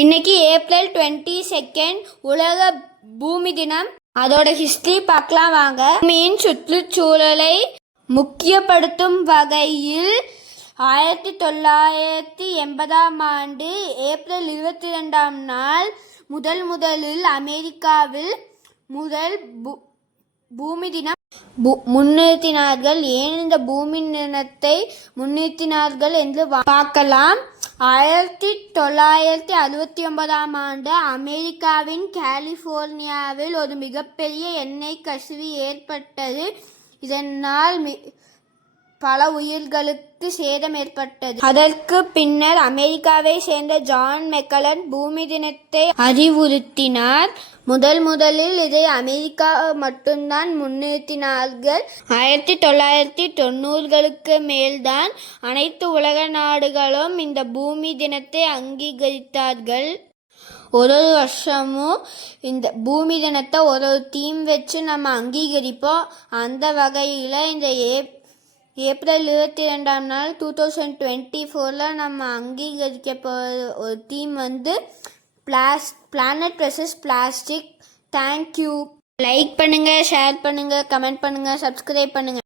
இன்னைக்கு ஏப்ரல் 22 உலக பூமி தினம். அதோட ஹிஸ்டரி பார்க்கலாம் வாங்க. பூமியின் சுற்றுச்சூழலை முக்கியப்படுத்தும் வகையில் 1980 ஏப்ரல் 22 முதலில் அமெரிக்காவில் முதல் பூமி தினம் முன்னிறுத்தினார்கள். ஏன் இந்த பூமி தினத்தை முன்னிறுத்தினார்கள் என்று பார்க்கலாம். 1969 அமெரிக்காவின் கலிபோர்னியாவில் ஒரு மிகப்பெரிய எண்ணெய் கசிவு ஏற்பட்டது. இதனால் பல உயிர்களுக்கு சேதம் ஏற்பட்டது. அதற்கு பின்னர் அமெரிக்காவை சேர்ந்த ஜான் மெக்கலன் பூமி தினத்தை அறிவுறுத்தினார். முதலில் இதை அமெரிக்கா மட்டும்தான் முன்னிறுத்தினார்கள். 1990களுக்கு மேல்தான் அனைத்து உலக நாடுகளும் இந்த பூமி தினத்தை அங்கீகரித்தார்கள். ஒரு வருஷமும் இந்த பூமி தினத்தை ஒரு தீம் வச்சு நம்ம அங்கீகரிப்போம். அந்த வகையில் இந்த ஏப்ரல் 22 2024 நம்ம அங்கீகரிக்க போகிற ஒரு theme planet versus plastic. Thank you. Like பண்ணுங்கள், ஷேர் பண்ணுங்கள், கமெண்ட் பண்ணுங்கள், சப்ஸ்கிரைப் பண்ணுங்கள்.